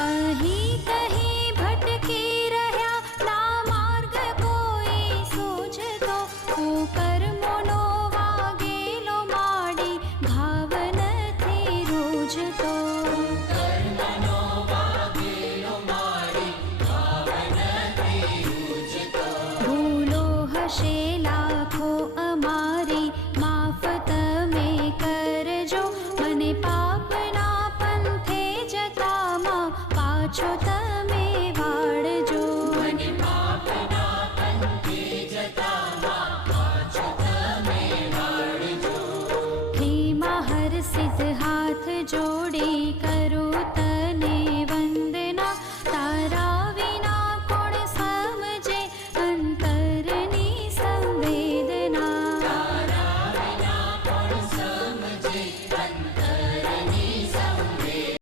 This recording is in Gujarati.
અહીં કहीं ભટકી રહ્યા ના માર્ગ કોઈ સૂઝતો હું કર્મોનો વાગેલો માડી ભાવ નથી રૂઝતો ભૂલો હશે લાખો અમારી માફ તમે કરજો મને પાપના પંથે જતામાં પાછો